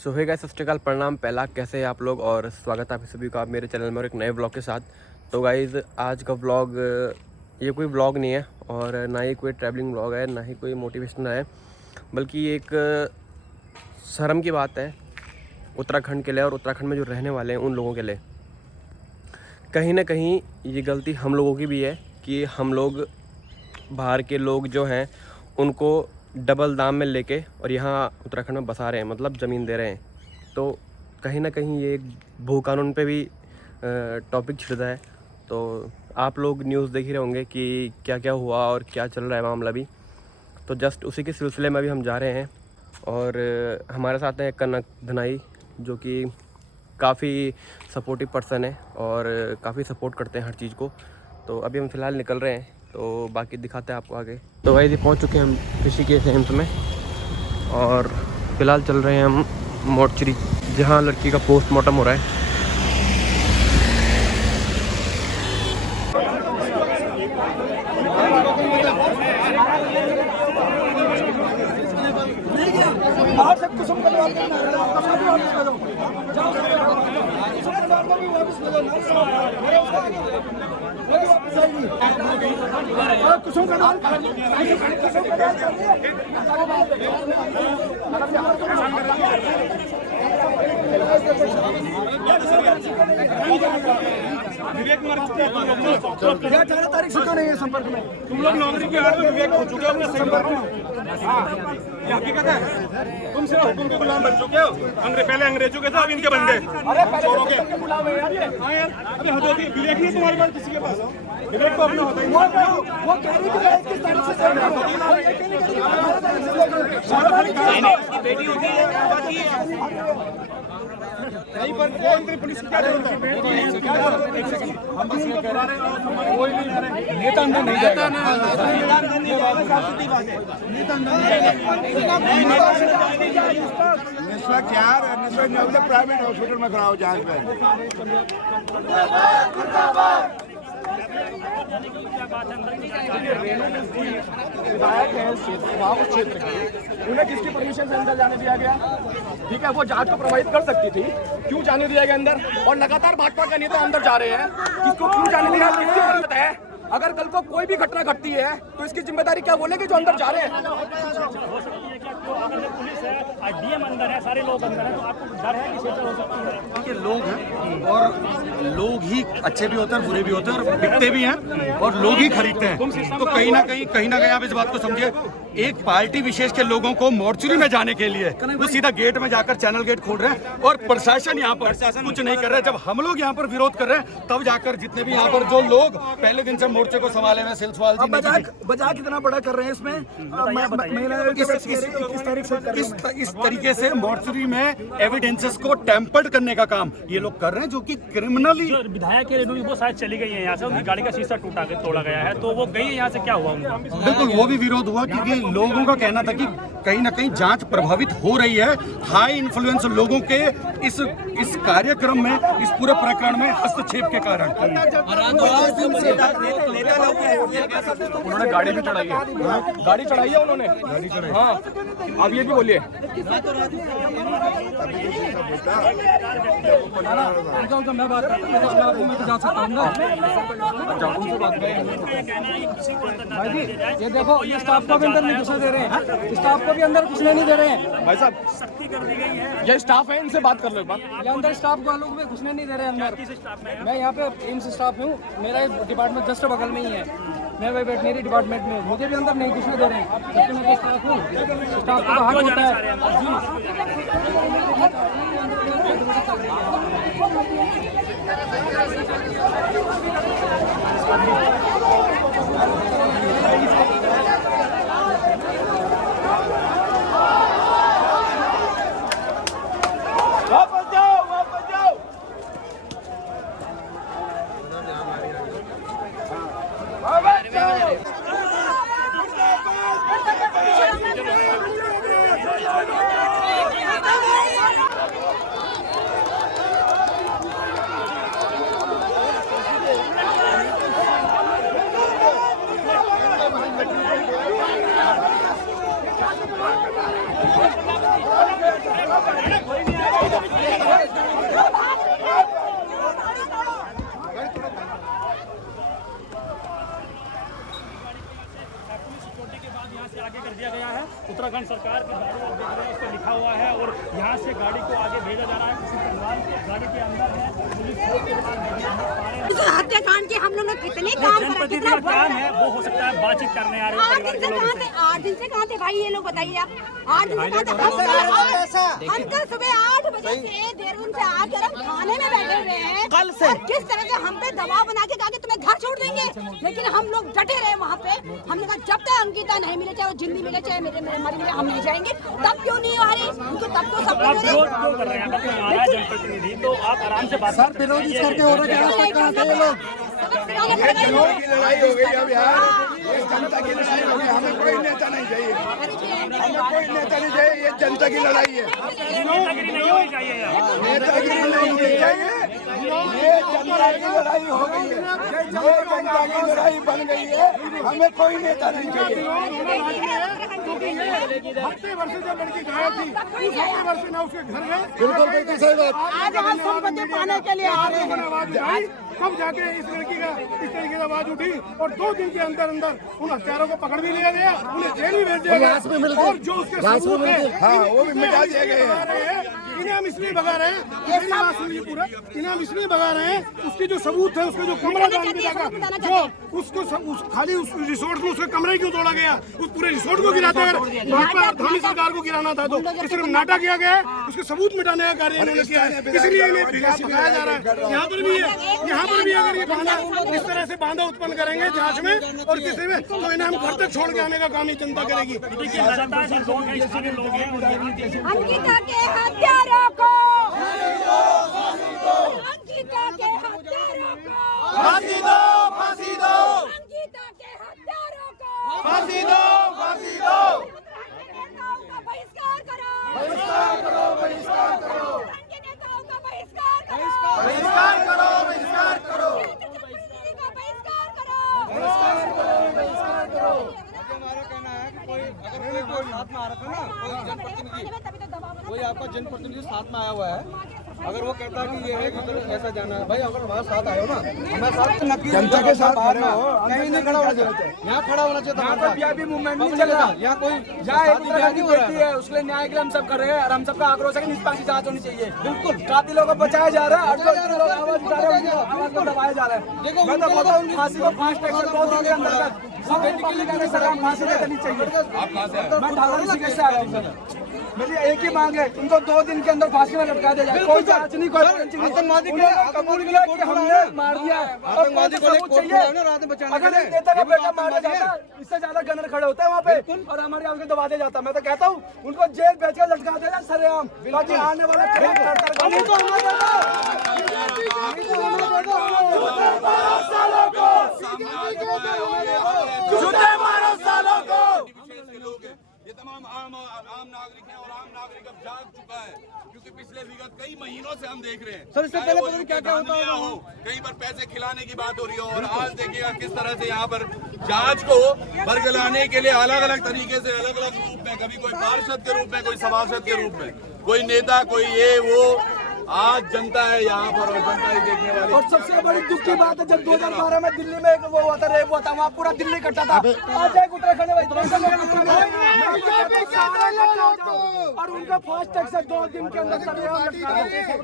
सो hey guys, सत श्री अकाल, प्रणाम, पहला कैसे हैं आप लोग और स्वागत है आप सभी का मेरे चैनल में और एक नए ब्लॉग के साथ। तो गाइस आज का ब्लॉग ये कोई ब्लॉग नहीं है और ना ही कोई ट्रैवलिंग ब्लॉग है, ना ही कोई मोटिवेशन है, बल्कि ये एक शर्म की बात है उत्तराखंड के लिए और उत्तराखंड में जो रहने वाले हैं उन लोगों के लिए। कहीं ना कहीं ये गलती हम लोगों की भी है कि हम लोग बाहर के लोग जो हैं उनको डबल दाम में लेके और यहाँ उत्तराखंड में बसा रहे हैं, मतलब ज़मीन दे रहे हैं। तो कहीं ना कहीं ये एक भू कानून पे भी टॉपिक छिड़ता है। तो आप लोग न्यूज़ देख ही रहे होंगे कि क्या क्या हुआ और क्या चल रहा है मामला भी। तो जस्ट उसी के सिलसिले में अभी हम जा रहे हैं और हमारे साथ हैं कनक धनाई, जो कि काफ़ी सपोर्टिव पर्सन है और काफ़ी सपोर्ट करते हैं हर चीज़ को। तो अभी हम फ़िलहाल निकल रहे हैं, तो बाकी दिखाते हैं आपको आगे। तो भाई पहुंच चुके हैं हम ऋषिकेश एम्स में और फ़िलहाल चल रहे हैं हम मोर्चरी, जहां लड़की का पोस्टमार्टम हो रहा है। विवेक मर चुके हैं, 18 तारीख से क्यों नहीं है संपर्क में? तुम लोग नौकरी के आड़ में विवेक हो चुके हो अपने संपर्क में। ये हकीकत है, तुम सिर्फ हुकुम के गुलाम बन चुके हो। पहले अंग्रेजों के थे, अब इनके बंदे चोरों के गुलाम है यार। ये हाँ यार, अभी हद होती है। विवेक नहीं तुम्हारे पास किसी के पास, विवेक तो अपना होता ही नहीं। वो कह रही थी 21 तारीख से बेटी होती है नहीं, पर पुलिस क्या जरूरत है? हम बस ये कह रहे हैं कोई भी नेता अंदर नहीं जाएगा। नेता अंदर नहीं, प्राइवेट हॉस्पिटल में कराओ जांच में। विधायक है क्षेत्र के, उन्हें किसकी परमिशन से अंदर जाने दिया गया? ठीक है, वो जांच को प्रभावित कर सकती थी, क्यों जाने दिया गया अंदर? और लगातार भाजपा का नेता अंदर जा रहे हैं, किसको क्यों जाने दिया? किसकी जरूरत है? अगर कल को कोई भी घटना घटती है तो इसकी जिम्मेदारी क्या बोलेगी जो अंदर जा रहे हैं? पुलिस है, डीएम अंदर है, सारे लोग अंदर हैं, तो आपको डर है कि क्षेत्र हो सकती है? देखिए, लोग हैं और लोग ही अच्छे भी होते हैं, बुरे भी होते हैं और बिकते भी हैं और लोग ही खरीदते हैं। तो कहीं ना कहीं आप इस बात को समझिए, एक पार्टी विशेष के लोगों को मोर्चरी में जाने के लिए वो सीधा गेट में जाकर चैनल गेट खोल रहे हैं और प्रशासन यहाँ पर कुछ नहीं कर रहा है। जब हम लोग यहाँ पर विरोध कर रहे हैं तब जाकर जितने भी यहाँ पर जो लोग पहले दिन से मोर्चे को संभाले हुए सिलसवाल जी बजा कितना बड़ा कर रहे हैं इसमें। इस तरीके से मोर्चरी में एविडेंसेस को टेम्पर्ड करने का काम ये लोग कर रहे हैं, जो कि क्रिमिनली। विधायक के रेनू वो शायद चली गई है यहाँ से, उनकी गाड़ी का शीशा तोड़ा गया है, तो वो गई है यहाँ से, क्या हुआ उनका? बिल्कुल, वो भी विरोध हुआ क्योंकि लोगों का कहना था कि कहीं ना कहीं जांच प्रभावित हो रही है। हाई इन्फ्लुएंस लोगों के इस कार्यक्रम में, इस पूरे प्रकरण में हस्तक्षेप के कारण। उन्होंने गाड़ी भी चढ़ाई है, गाड़ी चढ़ाई है उन्होंने, गाड़ी चढ़ाई। हाँ, आप ये भी बोलिए। मैं बात भाई जी, ये देखो, ये स्टाफ को भी अंदर नहीं घुसने दे रहे हैं, स्टाफ को भी अंदर घुसने नहीं दे रहे हैं। भाई साहब, सख्ती कर दी गई है। ये स्टाफ है, इनसे बात कर लो एक बार। ये अंदर स्टाफ वालों को भी घुसने नहीं दे रहे हैं अंदर। मैं यहाँ पे एम्स स्टाफ हूँ, मेरा डिपार्टमेंट जस्ट बगल में ही है, मैं वेटनरी डिपार्टमेंट में, मुझे भी अंदर नहीं घुसने दे रहे हैं। जबकि मैं स्टाफ हूँ, स्टाफ को बाहर होता है परिवहन सरकार की गाड़ी आप देख रहे हैं, उस पर लिखा हुआ है और यहाँ से गाड़ी को आगे भेजा जा रहा है। किसी परिवार के गाड़ी के अंदर है, पुलिस हत्याकांड के हम लोग ने कितने काम करे, कितना काम है वो हो सकता है बातचीत करने आ रहे हैं। 8 दिन से कहाँ थे, 8 दिन से कहाँ थे भाई ये लोग बताइए आप। 8 दिन से कहाँ थे? हम कल सुबह 8 बजे से देहरादून से आकर हम थाने में बैठे हुए हैं कल से। किस तरह से हम पे दबाव बना के कहा कि तुम्हें घर छोड़ देंगे, लेकिन हम लोग डटे रहे वहाँ पे। हमने कहा जब तक अंकिता नहीं मिले, चाहे वो जिंदी मिले, चाहे मेरे मरी मिले, हम नहीं जाएंगे। तब क्यों नहीं आ रही, उनको तब तो सब आप विरोध क्यों कर रहे हैं? अगर कोई आ रहा है जनप्रतिनिधि तो आप आराम से बात सर विरोध करके हो रहे हैं। की लड़ाई हो गई अब यार, ये जनता की लड़ाई हो गई। हमें कोई नेता नहीं चाहिए, हमें कोई नेता नहीं चाहिए। ये जनता की लड़ाई है, नेतागिरी नहीं होनी चाहिए यार। नेतागिरी नहीं होनी चाहिए। ये जनता की लड़ाई हो गई है, ये जनता की लड़ाई बन गई है। हमें कोई नेता नहीं चाहिए। हफ्ते भर से जब लड़की गायब थी, उस हफ्ते भर से ना उसके घर गए। बिल्कुल बिल्कुल सही बात। आज हम संपत्ति पाने के लिए आ रहे हैं। आवाज उठाई, कब जाके इस लड़की का इस तरीके से आवाज उठी और 2 दिन के अंदर अंदर उन हत्यारों को पकड़ भी लिया गया, उन्हें जेल भी भेज दिया गया। और जो उसके सबूत है, हाँ वो भी मिटा दिए गए हैं। इन्हें हम इसलिए भगा रहे हैं, मेरी बात सुनिए पूरा, इन्हें हम इसलिए भगा रहे हैं, उसके जो सबूत है, उसका जो कमरा जो उसको खाली उस रिसोर्ट में उसके कमरे क्यों तोड़ा गया, उस पूरे रिसोर्ट को गिराते हैं। भाजपा धामी सरकार को गिराना था तो सिर्फ नाटक किया गया है, उसके सबूत मिटाने का कार्य इन्होंने किया है, इसलिए इन्हें भगाया जा रहा है। यहाँ पर भी है, यहाँ पर भी अगर ये बांधा इस तरह से बांधा उत्पन्न करेंगे जांच में और किसी में, तो इन्हें हम घर तक छोड़ के आने का काम ही जनता करेगी। देखिए लगातार जो लोग हैं, जितने भी लोग हैं, अंकिता के हत्यारों को, अंकिता के हत्यारों को फांसी दो, फांसी दो, अंकिता के हत्यारों को फांसी दो, फांसी दो। नेताओं का बहिष्कार करो, बहिष्कार करो, बहिष्कार करो, नेताओं का बहिष्कार करो, बहिष्कार करो, बहिष्कार करो, जनप्रतिनिधि का बहिष्कार करो, बहिष्कार करो, बहिष्कार करो। हमारा कहना है कि कोई अगर कोई साथ में आ रखा ना, कोई जनप्रतिनिधि, कोई आपका जनप्रतिनिधि साथ में आया हुआ है, अगर वो कहता है कि ये है कि चलो ऐसा जाना है, भाई अगर हमारे साथ आए हो ना, हमारे साथ नक्की जनता के साथ बाहर खड़े हो, कहीं नहीं खड़ा होना चाहिए, यहाँ खड़ा होना चाहिए। यहाँ पर वीआईपी मूवमेंट नहीं चल रहा, यहाँ कोई नहीं हो रहा है, उसके न्याय के लिए हम सब कर रहे हैं और हम सबका आक्रोश है कि निष्पक्ष जांच होनी चाहिए। बिल्कुल कातिलों को बचाया जा रहा है, आवाज उठा रहे हैं, आवाज को दबाया जा रहा है। देखो मैं तो बोलता हूँ फांसी को फास्ट ट्रैक से 2 दिन के अंतर्गत सरकार फांसी दे देनी चाहिए। मैं धारा से आ रहा हूँ, मेरी एक ही मांग है, उनको 2 दिन के अंदर फांसी में लटका दिया जाए। कोई जांच नहीं, कोई आतंकवादी कबूल किया कि हमने मार दिया है, आतंकवादी को चाहिए। अगर नेता का बेटा मारा जाता, इससे ज्यादा गनर खड़े होते हैं वहाँ पे और हमारे यहाँ दबा दिया जाता। मैं तो कहता हूँ उनको जेल भेज कर लटका दिया जाए सरेआम, ताकि आने ये तमाम आम नागरिक हैं और आम नागरिक अब जाग चुका है, क्योंकि पिछले विगत कई महीनों से हम देख रहे हैं। सर इससे पहले पता नहीं क्या क्या होता हो, कहीं पर पैसे खिलाने की बात हो रही हो, और आज देखिएगा किस तरह से यहाँ पर जांच को बरगलाने के लिए अलग अलग तरीके से, अलग अलग रूप में, कभी कोई पार्षद के रूप में, कोई सभासद के रूप में, कोई नेता, कोई ये वो, आज जनता है यहाँ पर और जनता ही देखने वाली। और सबसे बड़ी दुख की बात है, जब 2012 में दिल्ली में एक वो हुआ था, रेप हुआ था, वहाँ पूरा दिल्ली इकट्ठा था। आज एक उत्तराखंड और उनका फास्ट ट्रैक से 2 दिन के अंदर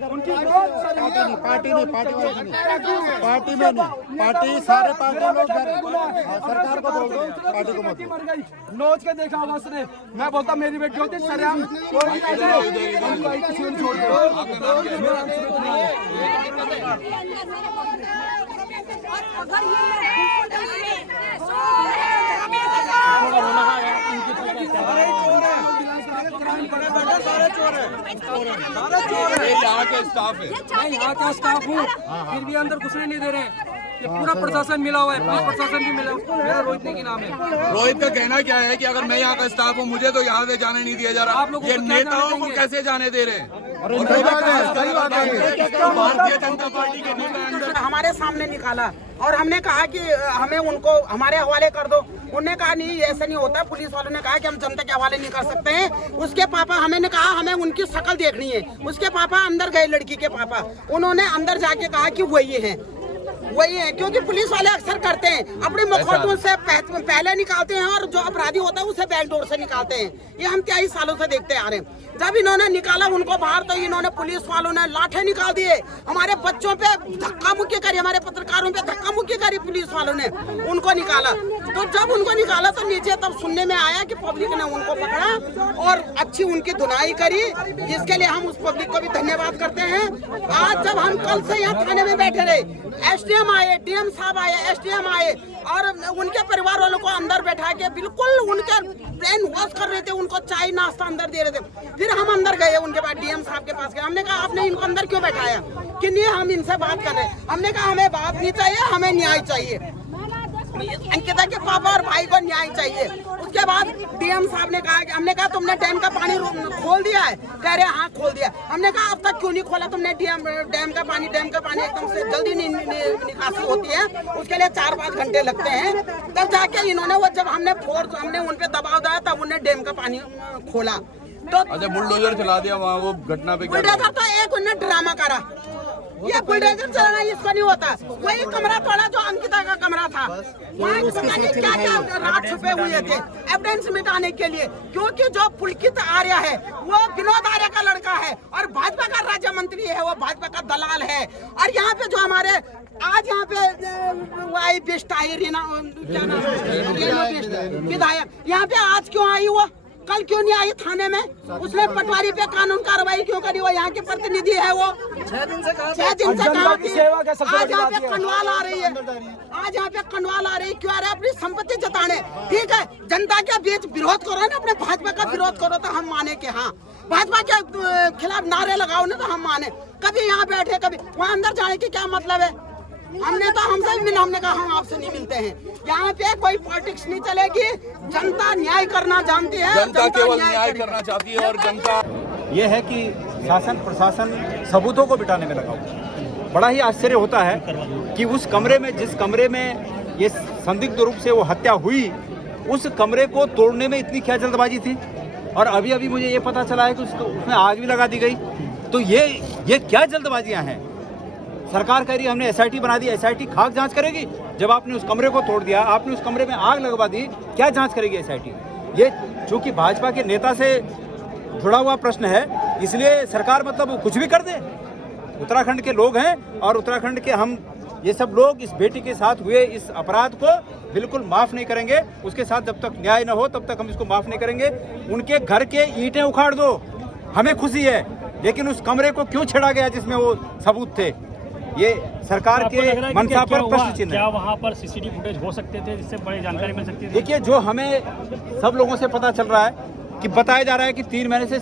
उनकी पार्टी में नहीं, पार्टी सारे सरकार को पार्टी को मत मर गई, नोच के देखा होगा उसने। मैं बोलता मेरी बेटी होती सरेआम कोई किसी ने छोड़ दो। यहाँ के स्टाफ है, मैं यहाँ का स्टाफ हूँ, फिर भी अंदर घुसने नहीं दे रहे हैं। ये पूरा प्रशासन मिला हुआ है, पुलिस प्रशासन भी मिला हुआ है। मेरा रोहित ने की नाम है। रोहित का कहना क्या है कि अगर मैं यहाँ का स्टाफ हूँ, मुझे तो यहाँ से जाने नहीं दिया जा रहा। ये नेताओं को कैसे जाने दे रहे हैं? भारतीय जनता पार्टी के नेता हमारे सामने निकाला और हमने कहा कि हमें उनको हमारे हवाले कर दो। उन्होंने कहा नहीं ऐसा नहीं होता, पुलिस वालों ने कहा कि हम जनता के हवाले नहीं कर सकते हैं। उसके पापा हमें ने कहा हमें उनकी शक्ल देखनी है। उसके पापा अंदर गए, लड़की के पापा, उन्होंने अंदर जाके कहा कि वही है। वही है, क्योंकि पुलिस वाले अक्सर करते हैं अपने मुखौटों से पहले निकालते हैं और जो अपराधी होता है उसे बैकडोर से निकालते हैं। ये हम 23 सालों से देखते आ रहे हैं। जब इन्होंने निकाला उनको बाहर तो इन्होंने पुलिस वालों ने लाठे निकाल दिए, हमारे बच्चों पे धक्का मुक्की करी, हमारे पत्रकारों पे धक्का मुक्की करी पुलिस वालों ने, उनको निकाला। तो जब उनको निकाला तो नीचे तब सुनने में आया कि पब्लिक ने उनको पकड़ा और अच्छी उनकी धुनाई करी, जिसके लिए हम उस पब्लिक को भी धन्यवाद करते हैं। आज जब हम कल से यहाँ थाने में बैठे रहे, SDM आए, DM साहब आए, SDM आए और उनके परिवार वालों को अंदर बैठा के बिल्कुल उनके ब्रेन वॉश कर रहे थे, उनको चाय नाश्ता अंदर दे रहे थे। फिर हम अंदर गए, उनके बाद DM साहब के पास गए, हमने कहा आपने इनको अंदर क्यों बैठाया, कि नहीं हम इनसे बात कर रहे हैं। हमने कहा हमें बात नहीं चाहिए, हमें न्याय चाहिए, अंकिता के पापा और भाई को न्याय चाहिए। उसके बाद DM साहब ने कहा कि हमने कहा तुमने डैम का पानी खोल दिया है, कह रहे हाँ खोल दिया। हमने कहा अब तक क्यों नहीं खोला तुमने डैम का पानी एकदम से जल्दी निकासी होती है, उसके लिए 4-5 घंटे लगते हैं। तब जाके इन्होंने वो जब हमने उन पे दबाव दिया तब उन्हें डैम का पानी खोला। तो अच्छा बुलडोजर चला दिया वहाँ वो घटना पे? बुलडोजर तो एक उन्होंने ड्रामा करा, ये बुलडोजर चलाना इसको नहीं होता। वही कमरा तोड़ा जो अंकिता का कमरा था, वहाँ पता नहीं क्या क्या रात छुपे हुए थे एविडेंस मिटाने के लिए, क्योंकि जो पुलकित आर्य है वो विनोद आर्य का लड़का है और भाजपा का राज्य मंत्री है, वो भाजपा का दलाल है। और यहाँ पे जो हमारे आज यहाँ पे वाई बिष्ट आई रीना विधायक, यहाँ पे आज क्यों आई, वो कल क्यों नहीं आई थाने में, उसने पटवारी पे कानून कार्रवाई क्यों करी, वो यहाँ के प्रतिनिधि है, वो 6 दिन से कहा कि आज यहाँ पे कनवाल आ रही है, आज यहाँ पे कनवाल आ रही है, क्यों आ रहे हैं, अपनी संपत्ति जताने। ठीक है, जनता के बीच विरोध करो ना, अपने भाजपा का विरोध करो तो हम माने कि हाँ भाजपा के खिलाफ नारे लगाओ ना तो हम माने। कभी यहाँ बैठे, कभी वहाँ अंदर जाने की क्या मतलब है, हमने कहा हम आपसे नहीं मिलते हैं। यहाँ पे कोई पॉलिटिक्स नहीं चलेगी, जनता न्याय करना जानती है, जनता केवल न्याय करना चाहती है। और जनता ये है कि शासन प्रशासन सबूतों को बिठाने में लगा हुआ। बड़ा ही आश्चर्य होता है कि उस कमरे में, जिस कमरे में ये संदिग्ध रूप से वो हत्या हुई, उस कमरे को तोड़ने में इतनी क्या जल्दबाजी थी। और अभी अभी मुझे ये पता चला है कि उसमें आग भी लगा दी गई। तो ये क्या जल्दबाजियाँ हैं। सरकार कह रही है हमने SIT बना दी, SIT खाक जांच करेगी। जब आपने उस कमरे को तोड़ दिया, आपने उस कमरे में आग लगवा दी, क्या जांच करेगी SIT। ये चूंकि भाजपा के नेता से जुड़ा हुआ प्रश्न है, इसलिए सरकार मतलब कुछ भी कर दे। उत्तराखंड के लोग हैं और उत्तराखंड के हम ये सब लोग इस बेटी के साथ हुए इस अपराध को बिल्कुल माफ़ नहीं करेंगे। उसके साथ जब तक न्याय न हो तब तक हम इसको माफ़ नहीं करेंगे। उनके घर के ईंटें उखाड़ दो, हमें खुशी है, लेकिन उस कमरे को क्यों छेड़ा गया जिसमें वो सबूत थे, ये सरकार के मंशा पर प्रश्न चिन्ह है। क्या वहाँ पर CCTV फुटेज हो सकते थे जिससे बड़ी जानकारी मिल सकती थी? देखिए, जो हमें सब लोगों से पता चल रहा है कि बताया जा रहा है कि 3 महीने से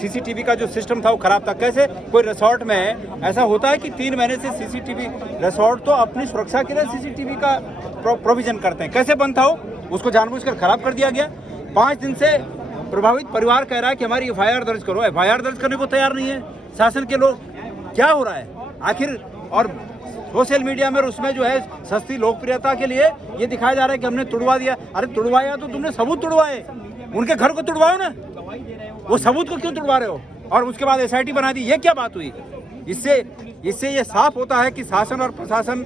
CCTV का जो सिस्टम था वो खराब था। कैसे कोई रिसोर्ट में ऐसा होता है कि 3 महीने से CCTV, रिसोर्ट तो अपनी सुरक्षा के लिए CCTV का प्रोविजन करते हैं, कैसे बंद था वो, उसको जानबूझकर खराब कर दिया गया। 5 दिन से प्रभावित परिवार कह रहा है कि हमारी FIR दर्ज करो, FIR दर्ज करने को तैयार नहीं है शासन के लोग। क्या हो रहा है आखिर। और सोशल मीडिया में उसमें जो है सस्ती लोकप्रियता के लिए ये दिखाया जा रहा है कि हमने तुड़वा दिया। अरे तुड़वाया तो तुमने सबूत तुड़वाए, उनके घर को तुड़वाओ ना, वो सबूत को क्यों तुड़वा रहे हो। और उसके बाद SIT बना दी, ये क्या बात हुई। इससे ये साफ होता है कि शासन और प्रशासन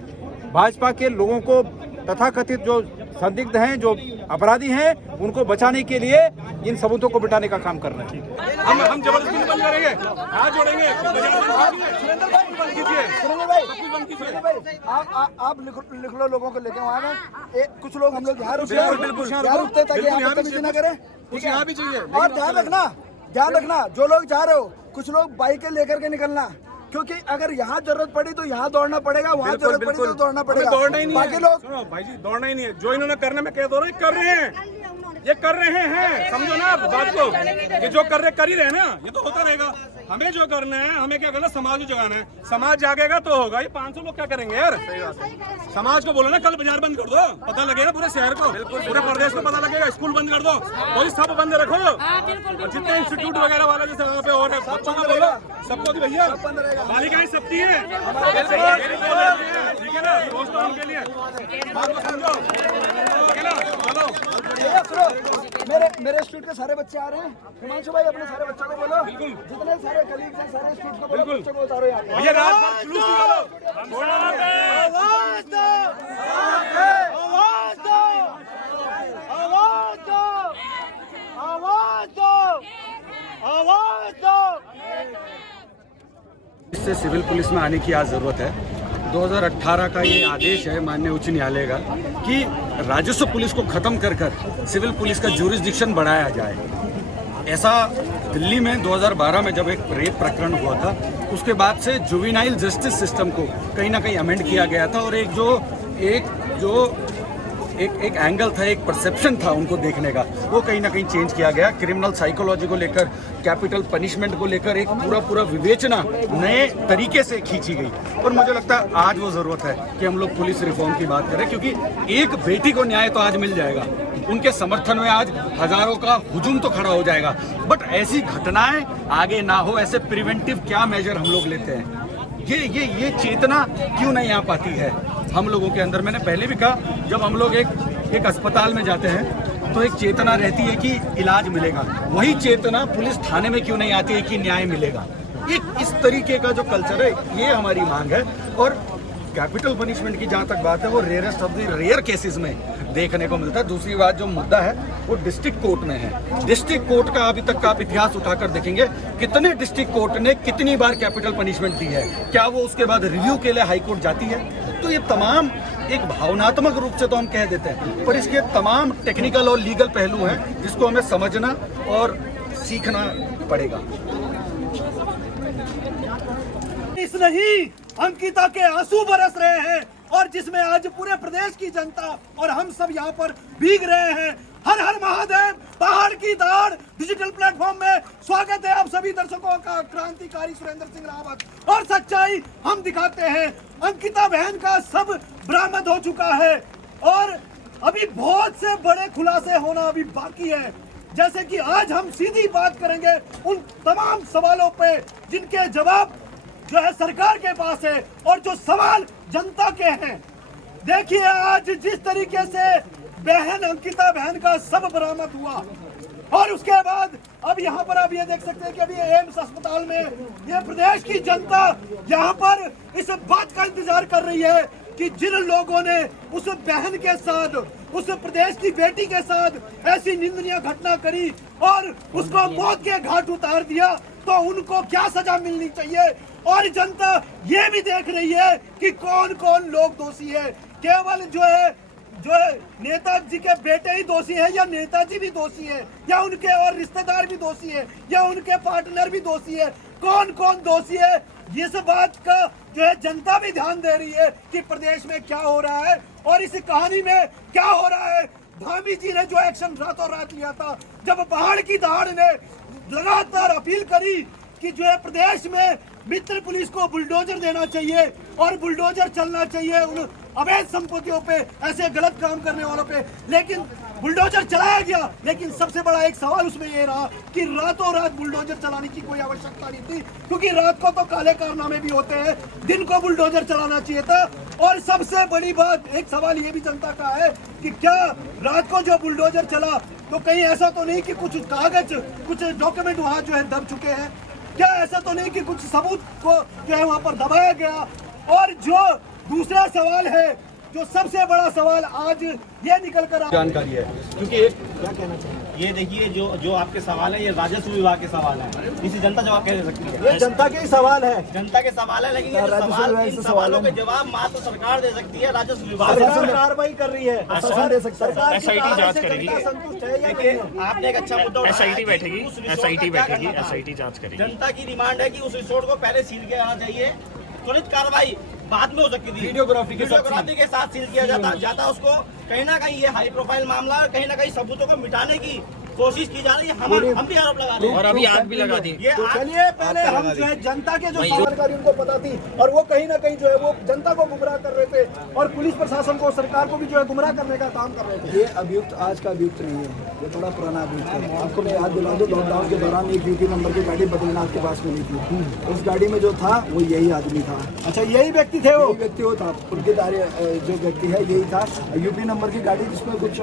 भाजपा के लोगों को तथाकथित जो संदिग्ध हैं, जो अपराधी हैं, उनको बचाने के लिए इन सबूतों को बिठाने का काम कर रहे हैं। हम जबरदस्ती नहीं बंद करेंगे, हाथ जोड़ेंगे। आप लिख लो लोगों को लेके वहाँ में। कुछ लोग हम लोग यहाँ रुकते ताकि यहाँ पे ना करें। कुछ यहाँ भी चाहिए। और ध्यान रखना जो लोग जा रहे हो, कुछ लोग बाइकें लेकर के निकलना, क्योंकि अगर यहाँ जरूरत पड़ी तो यहाँ दौड़ना पड़ेगा, वहाँ जरूरत पड़ी तो दौड़ना पड़ेगा। दौड़ना ही नहीं बाकी है। लोग सुनो भाई जी, दौड़ना ही नहीं है। जो इन्होंने करने में कह दो रहे कर रहे हैं, ये कर रहे हैं, समझो ना आप बात को। ये जो कर ही रहे ना, ये तो होता रहेगा। हमें जो करना है, हमें क्या करना, समाज को जगाना है। समाज जागेगा तो होगा। ये 500 लोग क्या करेंगे यार। समाज को बोलो ना कल बाजार बंद कर दो, पता लगेगा पूरे शहर को, पूरे प्रदेश को पता लगेगा। स्कूल बंद कर दो, कोई सब बंद रखो, और जितने इंस्टीट्यूट वगैरह वाला जैसे वहाँ पे और है, बच्चों को बोलो सबको भी भैया मालिकाएं सबकी है, ठीक है ना, दोस्तों उनके लिए मेरे इंस्टीट्यूट के सारे बच्चे आ रहे हैं। हिमांशु भाई अपने सारे बच्चों को बोलो, जितने सारे कलीग्स हैं सारे इंस्टीट्यूट को बोलो, बच्चों को उतारो यहाँ पे। भैया रात भर जुलूस निकालो, आवाज दो, आवाज दो, आवाज दो, आवाज दो, आवाज दो। इससे सिविल पुलिस में आने की आज ज़रूरत है। 2018 का ये आदेश है माननीय उच्च न्यायालय का कि राजस्व पुलिस को ख़त्म कर सिविल पुलिस का ज्यूरिसडिक्शन बढ़ाया जाए। ऐसा दिल्ली में 2012 में जब एक रेप प्रकरण हुआ था, उसके बाद से जुवेनाइल जस्टिस सिस्टम को कहीं ना कहीं अमेंड किया गया था और एक एंगल था, एक परसेप्शन था उनको देखने का, वो कहीं ना कहीं चेंज किया गया। क्रिमिनल साइकोलॉजी को लेकर, कैपिटल पनिशमेंट को लेकर एक पूरा विवेचना नए तरीके से खींची गई और मुझे लगता है आज वो ज़रूरत है कि हम लोग पुलिस रिफॉर्म की बात करें, क्योंकि एक बेटी को न्याय तो आज मिल जाएगा, उनके समर्थन में आज हजारों का हुजूम तो खड़ा हो जाएगा, बट ऐसी घटनाएं आगे ना हो, ऐसे प्रिवेंटिव क्या मेजर हम लोग लेते हैं, ये चेतना क्यों नहीं आ पाती है हम लोगों के अंदर। मैंने पहले भी कहा, जब हम लोग एक अस्पताल में जाते हैं तो एक चेतना रहती है कि इलाज मिलेगा, वही चेतना पुलिस थाने में क्यों नहीं आती है कि न्याय मिलेगा। इस तरीके का जो कल्चर है, ये हमारी मांग है। और कैपिटल पनिशमेंट की जहाँ तक बात है, वो rarest of the rare cases में देखने को मिलता है। दूसरी बात जो मुद्दा है वो डिस्ट्रिक्ट कोर्ट में है। डिस्ट्रिक्ट कोर्ट का अभी तक का आप इतिहास उठाकर देखेंगे, कितने डिस्ट्रिक्ट कोर्ट ने कितनी बार कैपिटल पनिशमेंट दी है, क्या वो उसके बाद रिव्यू के लिए हाई कोर्ट जाती है? तो ये तमाम एक भावनात्मक रूप से तो हम कह देते हैं, पर इसके तमाम टेक्निकल और लीगल पहलू हैं जिसको हमें समझना और सीखना पड़ेगा। इस नहीं, अंकिता के आंसू बरस रहे हैं और जिसमें आज पूरे प्रदेश की जनता और हम सब यहाँ पर भीग रहे हैं। हर हर महादेव, पहाड़ की दाढ़ डिजिटल प्लेटफॉर्म में स्वागत है आप सभी दर्शकों का। क्रांतिकारी सुरेंद्र सिंह रावत और सच्चाई हम दिखाते हैं। अंकिता बहन का सब बरामद हो चुका है और अभी बहुत से बड़े खुलासे होना अभी बाकी है। जैसे कि आज हम सीधी बात करेंगे उन तमाम सवालों पे जिनके जवाब जो है सरकार के पास है और जो सवाल जनता के हैं। देखिए आज जिस तरीके से बहन अंकिता बहन का सब बरामद हुआ और उसके बाद अब यहाँ पर आप ये देख सकते हैं कि अभी एम्स अस्पताल में ये प्रदेश की जनता यहाँ पर इस बात का इंतजार कर रही है कि जिन लोगों ने उस बहन के साथ, उस प्रदेश की बेटी के साथ ऐसी निंदनीय घटना करी और उसको मौत के घाट उतार दिया, तो उनको क्या सजा मिलनी चाहिए। और जनता ये भी देख रही है कि कौन कौन लोग दोषी है। केवल जो है नेताजी के बेटे ही दोषी है या नेताजी भी दोषी है या उनके और रिश्तेदार भी दोषी है या उनके पार्टनर भी दोषी है, कौन कौन दोषी है, इस बात का जो है जनता भी ध्यान दे रही है कि प्रदेश में क्या हो रहा है और इस कहानी में क्या हो रहा है। धामी जी ने जो एक्शन रातों रात लिया था, जब पहाड़ की दहाड़ ने लगातार अपील करी कि जो है प्रदेश में मित्र पुलिस को बुलडोजर देना चाहिए और बुलडोजर चलना चाहिए उन अवैध संपत्तियों पे, ऐसे गलत काम करने वालों पे, लेकिन बुलडोजर चलाया गया। लेकिन सबसे बड़ा एक सवाल उसमें ये रहा कि रातों रात बुलडोजर चलाने की कोई आवश्यकता नहीं थी, क्योंकि रात को तो काले कारनामे भी होते हैं, दिन को बुलडोजर चलाना चाहिए था। और सबसे बड़ी बात, एक सवाल ये भी जनता का है कि क्या रात को जो बुलडोजर चला तो कहीं ऐसा तो नहीं कि कुछ कागज, कुछ डॉक्यूमेंट वहाँ जो है दब चुके हैं? क्या ऐसा तो नहीं कि कुछ सबूत को जो है वहाँ पर दबाया गया? और जो दूसरा सवाल है, जो सबसे बड़ा सवाल आज ये निकल कर जानकारी है, क्योंकि क्या कहना चाहिए? ये देखिए जो आपके सवाल है, ये राजस्व विभाग के सवाल है, इसी जनता जवाब कैसे दे सकती है? ये जनता के ही सवाल है, जनता के सवाल है, लेकिन ये सवाल, इन सवालों के जवाब मात्र सरकार दे सकती है, राजस्व विभाग कार्रवाई कर रही है, सरकार दे सकती है। SIT जांच करेगी। देखिए आपने एक अच्छा मुद्दा उठाया, SIT बैठेगी, SIT बैठेगी, SIT जांच करेगी। जनता की डिमांड है कि उस रिसोर्ट को पहले सील किया जाना चाहिए, त्वरित कार्रवाई बाद में हो सकती थी, वीडियोग्राफी के साथ सील किया जाता उसको। कहीं ना कहीं ये हाई प्रोफाइल मामला, कहीं ना कहीं सबूतों को मिटाने की कोशिश की जा रही है, हम भी आरोप लगा रहे हैं। और अभी आग भी लगा दी। ये तो चलिए पहले हम जो है जनता के जो जानकारी उनको पता थी और वो कहीं ना कहीं जो है वो जनता को गुमराह कर रहे थे और पुलिस प्रशासन को सरकार को भी जो है गुमराह करने का काम कर रहे थे। ये अभियुक्त आज का अभियुक्त नहीं है, ये थोड़ा पुराना अभियुक्त है। आपको मैं याद दिला दूं, लॉकडाउन के दौरान एक यूपी नंबर की गाड़ी बद्रीनाथ के पास मिली थी। उस गाड़ी में जो था वो यही आदमी था। अच्छा, यही व्यक्ति थे, वो व्यक्ति वो था, उनके दायरे जो व्यक्ति है यही था। यूपी नंबर की गाड़ी जिसमें कुछ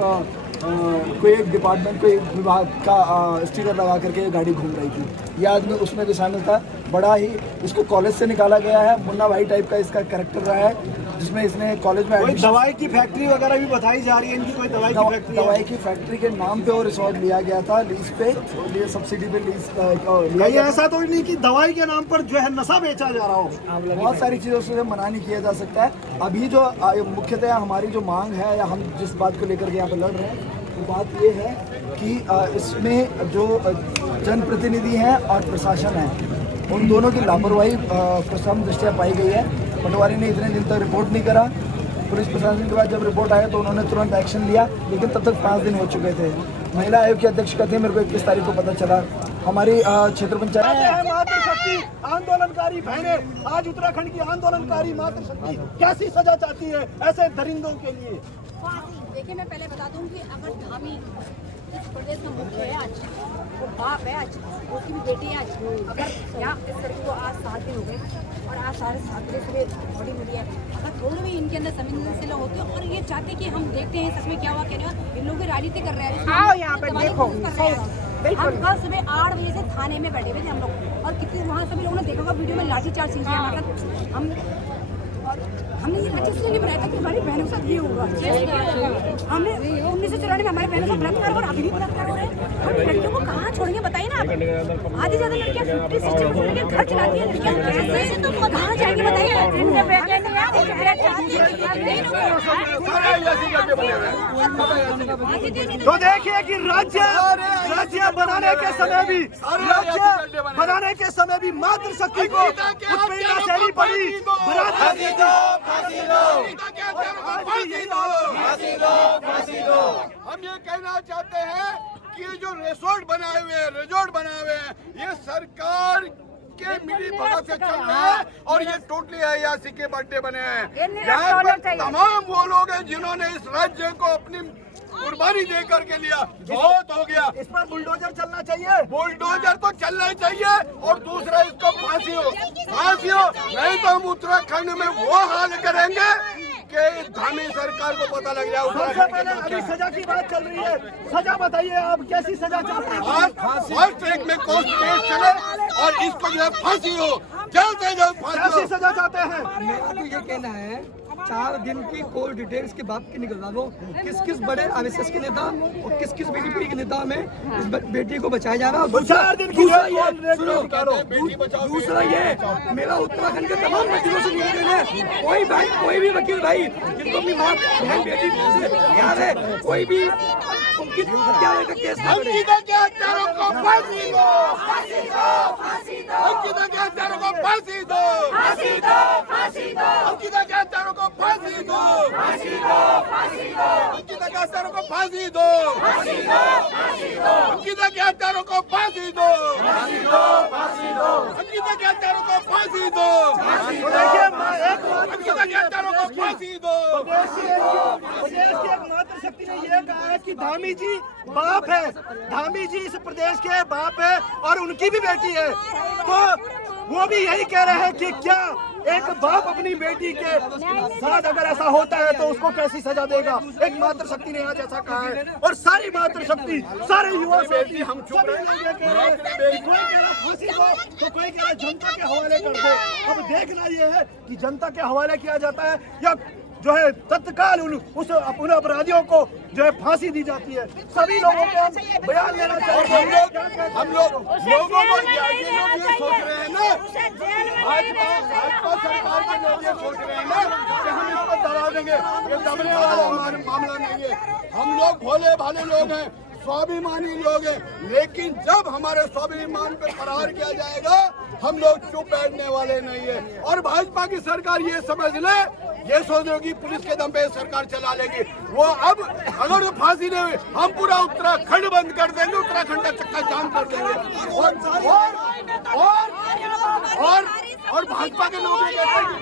कोई एक डिपार्टमेंट कोई विभाग का स्टिकर लगा करके ये गाड़ी घूम रही थी। ये आदमी उसमें भी शामिल था। बड़ा ही इसको कॉलेज से निकाला गया है, मुन्ना भाई टाइप का इसका कैरेक्टर रहा है, जिसमें इसने कॉलेज में दवाई की फैक्ट्री वगैरह भी बताई जा रही है इनकी। कोई दवाई की फैक्ट्री के नाम पे और रिसोर्ट लिया गया था लीज पे, लिए सब्सिडी पे लीज कहीं ऐसा तो नहीं कि दवाई के नाम पर जो है नशा बेचा जा रहा हो। बहुत सारी चीज़ों से मना नहीं किया जा सकता है। अभी जो मुख्यतः हमारी जो मांग है या हम जिस बात को लेकर के यहाँ पे लड़ रहे हैं वो बात ये है कि इसमें जो जनप्रतिनिधि हैं और प्रशासन है उन दोनों की लापरवाही प्रथम दृष्टया पाई गई है। पटवारी ने इतने दिन तक रिपोर्ट नहीं करा। पुलिस प्रशासन के बाद जब रिपोर्ट आया तो उन्होंने तुरंत एक्शन लिया, लेकिन तब तक 5 दिन हो चुके थे। महिला आयोग की अध्यक्ष कहते हैं मेरे को 21 तारीख को पता चला। हमारी क्षेत्र पंचायत मातृशक्ति आंदोलनकारी बहनें आज उत्तराखंड की आंदोलनकारी मातृशक्ति कैसी सजा चाहती है ऐसे दरिंदों के लिए? देखिए, मैं पहले बता दूं कि अगर धामी इस प्रदेश का मुख्य है आज, वो बाप है आज, उसकी भी बेटी है आज। अगर यहाँ इस लड़की को आज 7 दिन हो गए और आज 7.5 दिन से बड़ी मिली है, अगर थोड़े भी इनके अंदर संवेदनशील होते और ये चाहते कि हम देखते हैं सच में क्या हुआ क्या नहीं हुआ। इन लोग भी राजनीति कर रहे हैं। आओ यहाँ पे देखो, हम कल सुबह 8 बजे से थाने में बैठे हुए थे हम लोग, और कितने वहाँ सभी लोगों ने देखा होगा वीडियो में लाठीचार्ज की हमारा। हमने ये अच्छे से नहीं बनाया था कि हमारी बहनों के साथ ये होगा। हमने 1994 में हमारे बहनों का बलात्कार और अभी भी बलात्कार हो रहे हैं। हम लड़कियों को कहाँ छोड़ेंगे बताइए ना। आधी ज्यादा लड़कियाँ 50-60% लड़कियाँ घर चलाती है। लड़कियाँ कैसे तो कहाँ जाएंगी बताइए। तो देखिए कि राज्य बनाने के समय भी मातृशक्ति को उत्पीड़ना सहनी पड़ी। हम ये कहना चाहते हैं कि ये जो रिसोर्ट बनाए हुए हैं ये सरकार के मिली भगत से चल रहे हैं और ये टोटली अयासी के बर्थडे बने हैं। यहाँ पर तमाम वो लोग हैं जिन्होंने इस राज्य को अपनी कुर्बानी दे करके लिया। बहुत हो गया, इस पर बुलडोजर चलना चाहिए। बुलडोजर तो चलना ही चाहिए और दूसरा इसको फांसी हो, नहीं तो हम उत्तराखंड में वो हाल करेंगे कि धामी सरकार को पता लग जाए। सबसे पहले अभी सजा की बात चल रही है, सजा बताइए आप कैसी सजा चाहते हैं? हर ट्रैक में कोर्ट केस चले और इसको जो है फांसी हो, जल्द से जल्द फांसी हो। कैसी सजा चाहते हैं? मेरा तो ये कहना है 4 दिन की कॉल डिटेल्स के बाप की निकलवा दो। किस किस बड़े आरएसएस के नेता और किस किस बीजेपी के नेता में इस बेटी को बचाया जा रहा है। 4 दिन की दूसरा ये मेरा उत्तराखंड के तमाम वकीलों से निवेदन है, कोई भी वकील भाई जिनको अपनी माँ बहन बेटी से प्यार है, कोई भी उनकी हत्या का केस न करे। मातृशक्ति ने यह कहा है कि धामी जी बाप है, धामी जी इस प्रदेश के बाप है और उनकी भी बेटी है। तो वो भी यही कह रहे हैं कि क्या एक बाप अपनी बेटी के साथ अगर ऐसा होता है तो उसको कैसी सजा देगा। एक मातृशक्ति ने आज ऐसा कहा है और सारी मातृशक्ति सारे युवा बेटी हम चुप रहे, कोई कह रहा फांसी दो तो कोई कह रहा जनता के हवाले कर दो। अब देखना यह है कि जनता के हवाले किया जाता है या जो है तत्काल उन अपराधियों को जो है फांसी दी जाती है। सभी लोगों को हम बयान लेना चाहिए। हम लोगों को ये सोच रहे हैं ना, भाजपा सरकार के लोग ये सोच रहे हैं ना कि हम इसको दबा देंगे, ये दबने वाला हमारा मामला नहीं है। हम लोग भोले भाले लोग हैं, स्वाभिमानी लोग हैं, लेकिन जब हमारे स्वाभिमान पे प्रहार किया जाएगा हम लोग चुप बैठने वाले नहीं है। और भाजपा की सरकार ये समझ ले ये सोच रहे हो कि पुलिस के दम पे सरकार चला लेगी। वो अब अगर फांसी नहीं हुई, हम पूरा उत्तराखंड बंद कर देंगे, उत्तराखंड का चक्का जाम कर देंगे। और भाजपा के लोग भी कहते हैं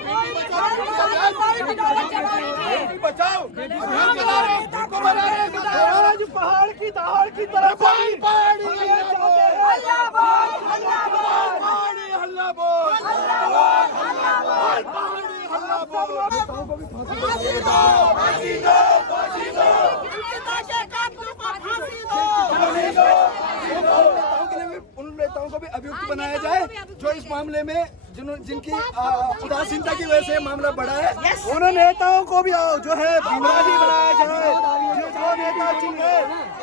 बेटी बचाओ अभियान चला रहे हैं, उनको बना रहे हैं जो पहाड़ की तरफ पहाड़ी हल्ला बोल। उन नेताओं को भी अभियुक्त बनाया जाए जो इस मामले में जिनकी उदासीनता की वजह से मामला बढ़ा है। उन नेताओं को भी जो है विरोधी बनाया जाए, जो नेता चिन्ह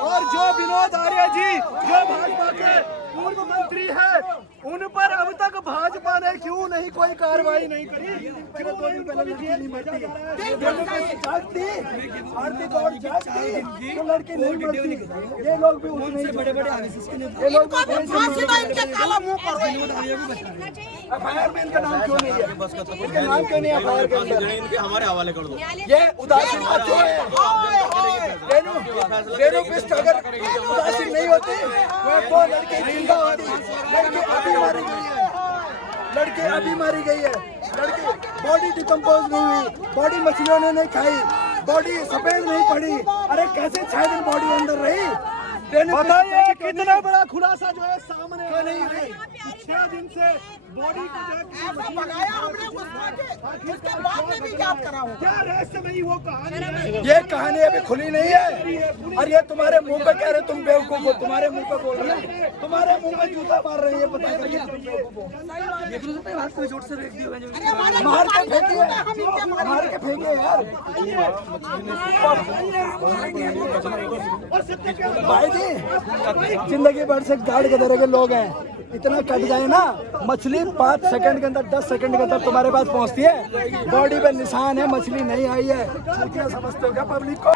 और जो विनोद आर्य जी जो भाजपा के पूर्व मंत्री है, उन पर अब तक भाजपा ने क्यों नहीं कोई कार्रवाई नहीं करी। 2 दिन पहले लड़की नहीं मरती, आर्थिक और जागती तो लड़की नहीं मरती। ये लोग भी उतने बड़े ये लोग FIR में इनका नाम क्यों नहीं है? इनका नाम क्यों नहीं है FIR के अंदर? इनके हमारे हवाले कर दो। ये उदासीनता क्यों है? रेणु बिष्ट अगर उदासीन नहीं होती तो लड़की जिंदा होती। लड़की अभी मारी गई है, लड़की अभी मारी गई है। लड़की बॉडी डिकम्पोज नहीं हुई, बॉडी मछलियों ने नहीं खाई, बॉडी सफेद नहीं पड़ी। अरे कैसे 6 दिन बॉडी अंदर रही? बताइए कितना बड़ा खुलासा जो है सामने नहीं हुई। 6 दिन से बॉडी को भगाया हमने उसके बाद में भी याद करा हो। क्या रहस्यमयी वो कहानी है? ये कहानी अभी खुली नहीं है और ये तुम्हारे मुंह पे कह रहे, तुम बेवकूफ हो, तुम्हारे मुंह पे बोल रहे हैं, तुम्हारे मुंह में जूता मार रहे हैं। बता करके तुम बेवकूफ हो, मार के फेंकिए, मार के फेंकिए यार। भाई जी जिंदगी भर से गाड़ के तरह के लोग हैं, इतना कट जाए ना मछली 5 सेकंड के अंदर 10 सेकंड के अंदर तुम्हारे पास पहुंचती है। बॉडी पे निशान है, मछली नहीं आई है। क्या समझते हो क्या पब्लिक को?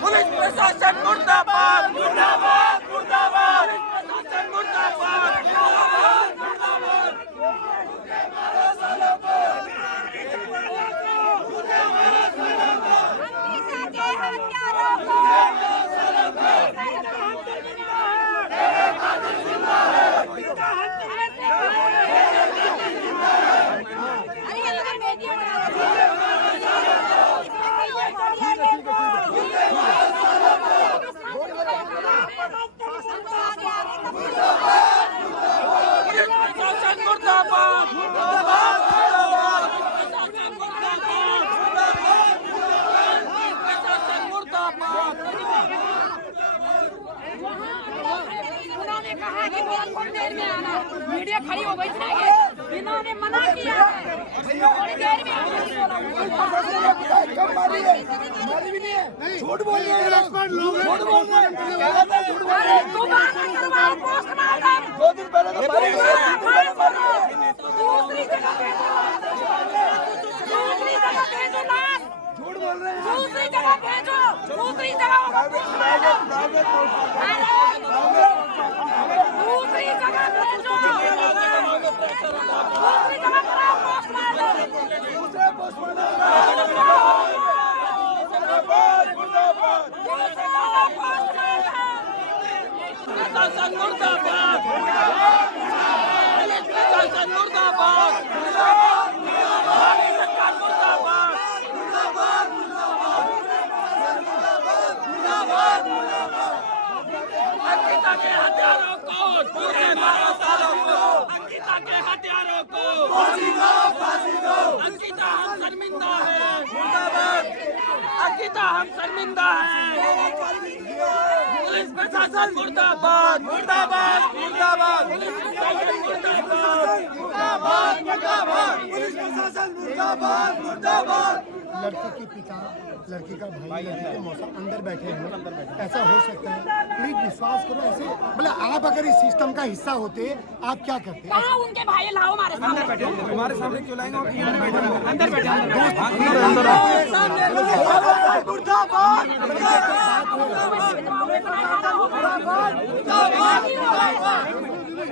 पुलिस प्रशासन मुर्दाबाद, मुर्दाबाद, मुर्दाबाद, प्रशासन मुर्दाबाद, उन्होंने कहा कि थोड़ी देर में आना, मीडिया खड़ी हो गई थी, इन्होंने मना किया थोड़ी देर में आना। मारी भी नहीं है, झूठ बोल रहे हैं, झूठ बोल रहे हैं। 2 दिन पहले तो मारी गई, दूसरी जगह भेजो लाश, झूठ बोल रहे हैं। दूसरी जगह भेजो, दूसरी जगह दूसरी जगह भेजो, दूसरी जगह कराओ पोस्टमार्टम, दूसरे पोस्टमार्टम प्रशासन मुर्दाबाद, प्रशासन मुर्दाबाद, सरकार मुर्दाबाद, अंकिता के हथियारों को पूरे 12 सालों को, अंकिता के हथियारों को अंकिता हम शर्मिंदा है, अंकिता हम शर्मिंदा है। पुलिस प्रशासन मुर्दाबाद, मुर्दाबाद, मुर्दाबाद, पुलिस प्रशासन मुर्दाबाद, मुर्दाबाद, मुर्दाबाद, पुलिस प्रशासन मुर्दाबाद, मुर्दाबाद। लड़की के पिता, लड़की का भाई, लड़की के मौसा अंदर बैठे हैं, ऐसा हो सकता है? प्लीज विश्वास करो। ऐसे मतलब आप अगर इस सिस्टम का हिस्सा होते आप क्या करते? कहाँ उनके भाई लाओ हमारे सामने, हमारे सामने क्यों लाएंगे? अंदर बैठे, नेताओं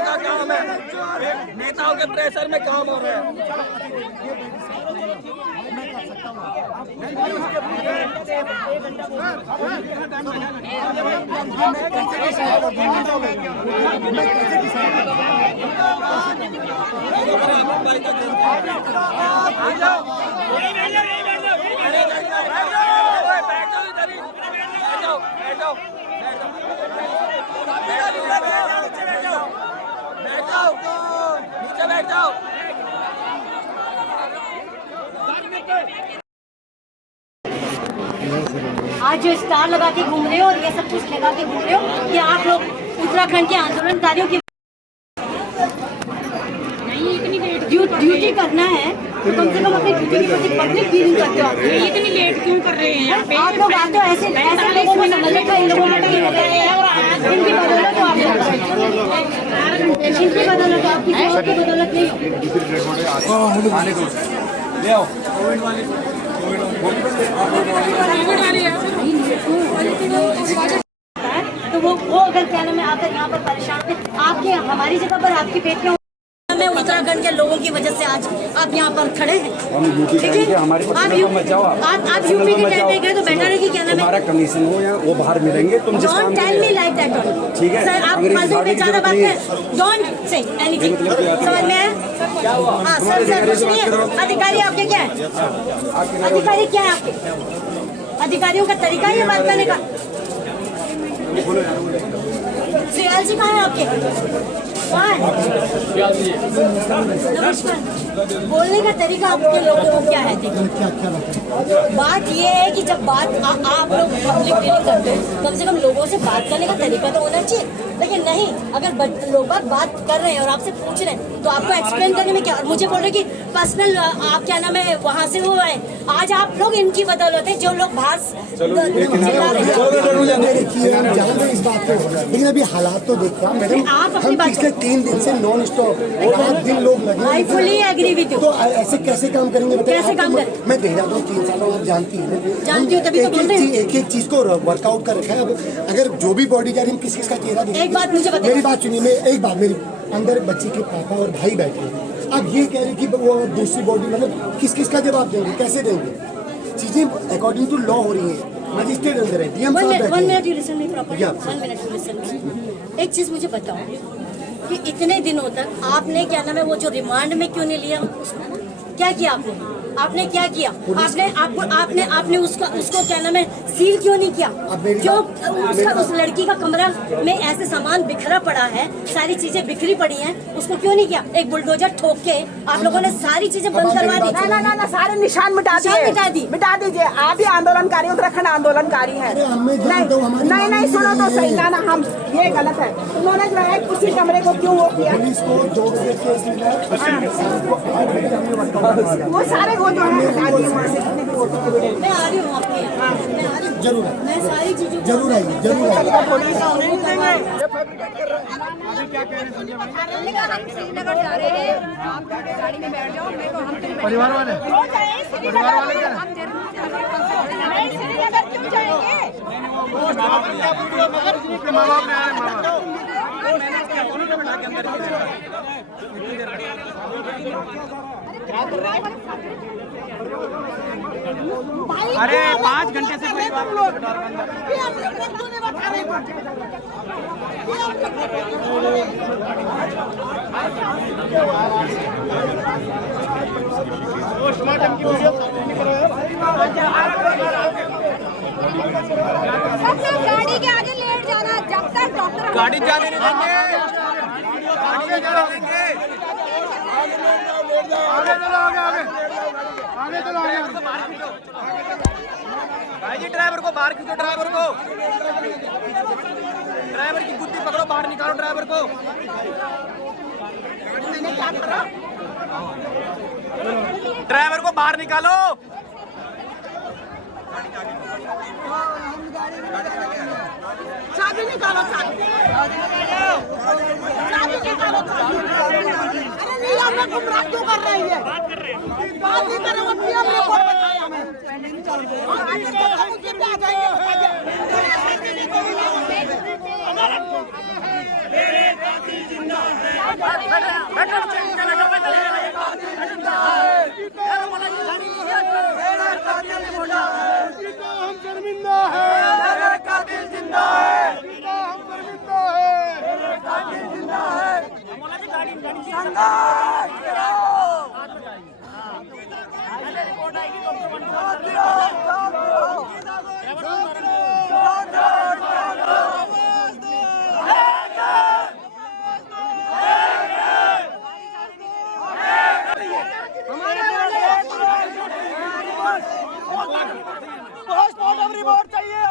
का काम है, नेताओं के प्रेशर में काम हो रहा है। नीचे बैठ जाओ। आज जो स्टार लगा के घूम रहे हो और ये सब कुछ लगा के घूम रहे हो, ये आप लोग उत्तराखंड के आंदोलनकारियों की ड्यूटी करना है तो कम से कम अपनी ड्यूटी के प्रति पब्लिक फीलिंग करते हो। इतनी लेट क्यों कर रहे हैं यहाँ पे? आप लोग आते हो ऐसे लोगों को समझ लेते हो, इन लोगों को इनकी बदौलत हो, आप इनकी बदौलत, आप किसी और की बदौलत नहीं हो। तो वो अगर क्या नाम है आकर यहाँ पर परेशान थे, आपके हमारी जगह पर आपकी बेटियां में उत्तराखंड के लोगों की वजह से आज आप यहाँ पर खड़े हैं। ठीक है, आप यूपी के टाइम पे गए तो बेटर है कि क्या नाम है कमीशन हो या वो बाहर मिलेंगे, तुम जिस don't tell me like that. ठीक है, सर, आप फालतू बेचारा बात है, डोंट से एनीथिंग, समझ में है? हाँ सर, कुछ नहीं है। अधिकारी आपके क्या है? अधिकारी क्या है आपके? अधिकारियों का तरीका ही है बात करने का। सियाल जी कहाँ है आपके? नमस्कार। बोलने का तरीका आपके लोगों को क्या है? देखिए, बात ये है कि जब बात आप लोग पब्लिक डीलिंग करते हो, कम से कम लोगों से बात करने का तरीका तो होना चाहिए। लेकिन नहीं, अगर लोग बात कर रहे हैं और आपसे पूछ रहे हैं तो आपको एक्सप्लेन करने में क्या, और मुझे बोल रहे कि पर्सनल आप क्या नाम है वहाँ से वो है। आज आप लोग इनकी बदौलत है, जो लोग बाहर इस बात को, लेकिन अभी हालात तो देखो मैडम, आप हम पिछले 3 दिन से नॉन स्टॉप 8 दिन लोग लगे। I fully agree with you. तो ऐसे कैसे काम करेंगे? कैसे काम करें? मैं देहरादून 3 सालों आप जानती हैं, तभी तो बोल रहे हैं। एक चीज को वर्कआउट कर रखा है। अब अगर जो भी बॉडी जा रही है, किस किस का चेहरा दिखेगा? एक बात मुझे बताइए, मेरी बात सुनिए, मैं एक बात, मेरी अंदर बच्ची के पापा और भाई बैठे हैं, अब ये कह रहे कि वो दूसरी बॉडी, मतलब किस किस का जवाब देंगे, कैसे देंगे? चीजें अकॉर्डिंग टू लॉ हो रही है, मजिस्ट्रेट अंदर है, डीएम साहब बैठे हैं। 1 minute you listen me properly, 1 minute you listen me. एक चीज मुझे बताओ कि इतने दिनों तक आपने क्या नाम है वो जो रिमांड में क्यों नहीं लिया उसको? क्या किया आपने क्या किया? आपने उसको क्या नाम है सील क्यों नहीं किया? क्यों उस लड़की का कमरा में ऐसे सामान बिखरा पड़ा है, सारी चीजें बिखरी पड़ी हैं, उसको क्यों नहीं किया? एक बुलडोजर ठोक के आप लोगों ने सारी चीजें बंद करवा दी। ना सारे निशान मिटा दीजिए। आप भी आंदोलनकारी, उत्तराखंड आंदोलनकारी है। नहीं सुनो तो सही ना, हम ये गलत है। उन्होंने जो है किसी कमरे को क्यों वो किया? वो सारे वो जो है हटा दिए वहाँ से। मैं आ रही हूँ आपके यहाँ, मैं आ रही हूँ, जरूर मैं सारी चीजों जरूर आइए, जरूर आइए। श्रीनगर जा रहे हैं, आप गाड़ी में बैठ जाओ, मैं तो हम परिवार वाले श्रीनगर क्यों जाएंगे? अरे 5 घंटे से परिवार सब लोग गाड़ी के आगे लेट जाना, जब तक डॉक्टर गाड़ी जाने नहीं देंगे, गाड़ी जाने देंगे। आगे चलो भाई जी, ड्राइवर को बाहर खींचो, ड्राइवर की कुत्ती पकड़ो, बाहर निकालो ड्राइवर को। ड्राइवर को बाहर निकालो। चाबी निकालो, चाबी निकालो। अरे नहीं में गुमराह क्यों कर रहे हैं? बात नहीं कर रहे, वो पीएम रिपोर्ट बताए हमें। हम आगे चलकर उनके पे आ जाएंगे। हम शर्मिंदा है, मेरे कातिल जिंदा है, हम शर्मिंदा है, मेरे कातिल जिंदा है। संघर्ष करो। पोस्टमार्टम रिपोर्ट चाहिए।